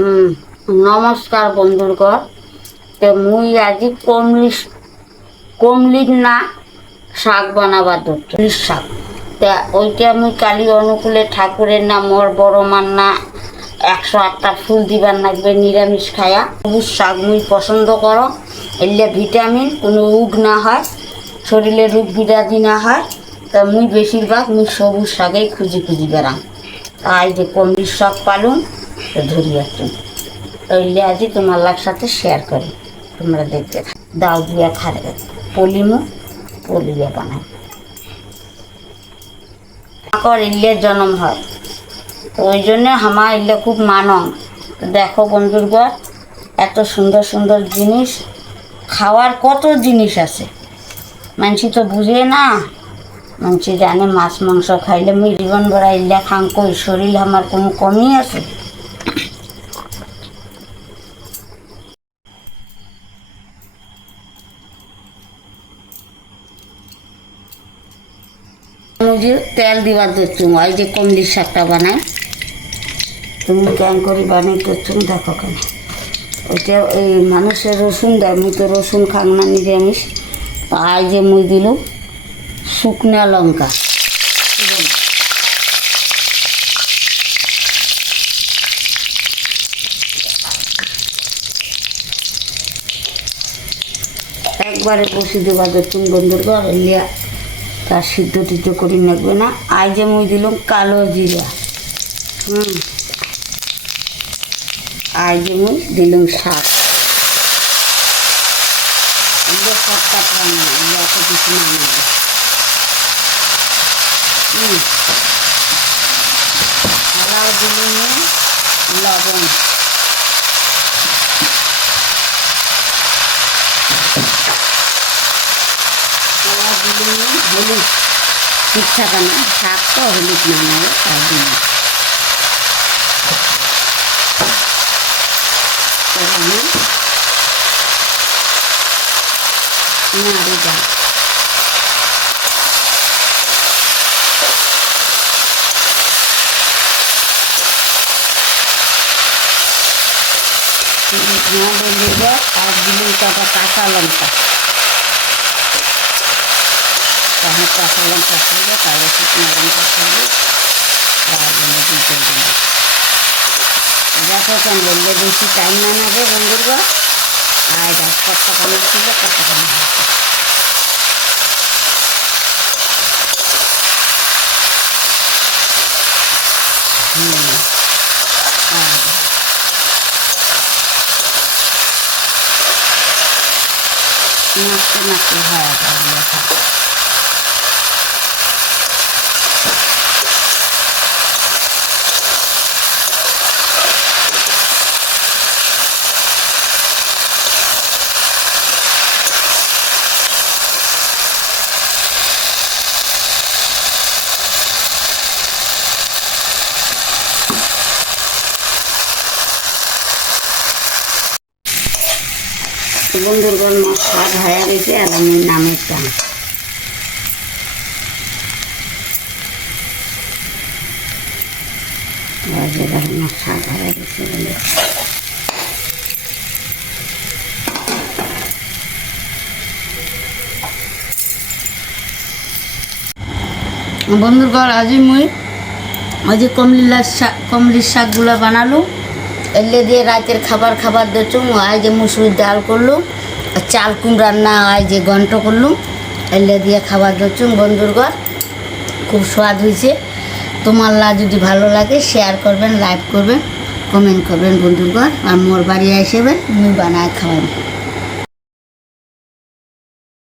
হুম নমস্কার বন্ধুগণ। তো মুই আজি কমলির না শাক বানাবার ধরছি শাক। তা ওইটা মুই কালী অনুকূলে ঠাকুরের না মোর বড় মার না 108টা ফুল দিবার লাগবে নিরামিষ খায়া। সবুজ শাক মুই পছন্দ করো, এলে ভিটামিন কোনো রোগ না হয়, শরীরে রোগ বিরাধি না হয়। তা মুই বেশিরভাগ সবুজ শাকেই খুঁজি বেড়াম। তাই যে কমলির শাক পালুন ধরি একটু ওইলে আজি তোমার সাথে শেয়ার করি, তোমরা দেখতে দাও দিয়া খাবে পলিয়া বানাই আকর ইল্লের জন্ম হয়। তো ওই জন্য আমার ইল্লে খুব মানন। দেখো বন্ধুরগণ, এত সুন্দর সুন্দর জিনিস, খাওয়ার কত জিনিস আছে মানুষ তো বুঝে না। মানুষ জানে মাছ মাংস খাইলে মুই জীবন ভরা ইল্লা খাং, কই শরীর আমার কোনো কমই আছে? তেল দিবার ধরছুম, ওই যে কমলির শাকটা বানাই তুমি কেন করে বানাই করছুম দেখো কেন। ওইটা এই মানুষের রসুন দেয়, মুই তো রসুন খাং না নিরামিষ। আই যে মুই দিল শুকনা লঙ্কা, একবারে বসে দেবার ধরছুম বন্ধুর ঘর লিয়া, তার সিদ্ধ টিদ্ধ করি লাগবে না। আই যে মুই দিলাম কালো জিরা, আই যে মুই দিলাম শাক। শাক কাটলাম না, এত কিছু না হালাও দিলাম লবণ, হলুদ, শিক্ষা কেনা শাক তো হলুদ না নেবে তার জন্য নাড়ি দাও। আর দিলেন কটা কাঁচা লঙ্কা, তখন কাঁচা লঙ্কা খাইলে তাহলে শুকনো লঙ্কা খাইলে দেখো কেন বললে বেশি টাইম না নেবে বন্ধুরা। আর কতটা কামড় ছিল কতটা কামড় হয়েছে। নাচতে হয় বন্ধুরগণ। মাছ স্বাদ হয়ে গেছে আর আমি নামের টান মাছ স্বাদ হয়ে গেছে বন্ধুরগণ। আজি মুই ওই যে কমলির শাকগুলো বানালো, এলে দিয়ে রাতের খাবার দিচ্ছুম। আয় যে মুসুরির ডাল করলুম, চাল কুমড়ার না আয় যে ঘন্ট করলুম, এলে দিয়ে খাবার দিচ্ছুম বন্ধুরগণ। খুব স্বাদ হয়েছে। তোমার যদি ভালো লাগে শেয়ার করবেন, লাইক করবেন, কমেন্ট করবেন বন্ধুরগণ। আর মোর বাড়ি আসবেন, মুই বানায় খাওয়াবেন।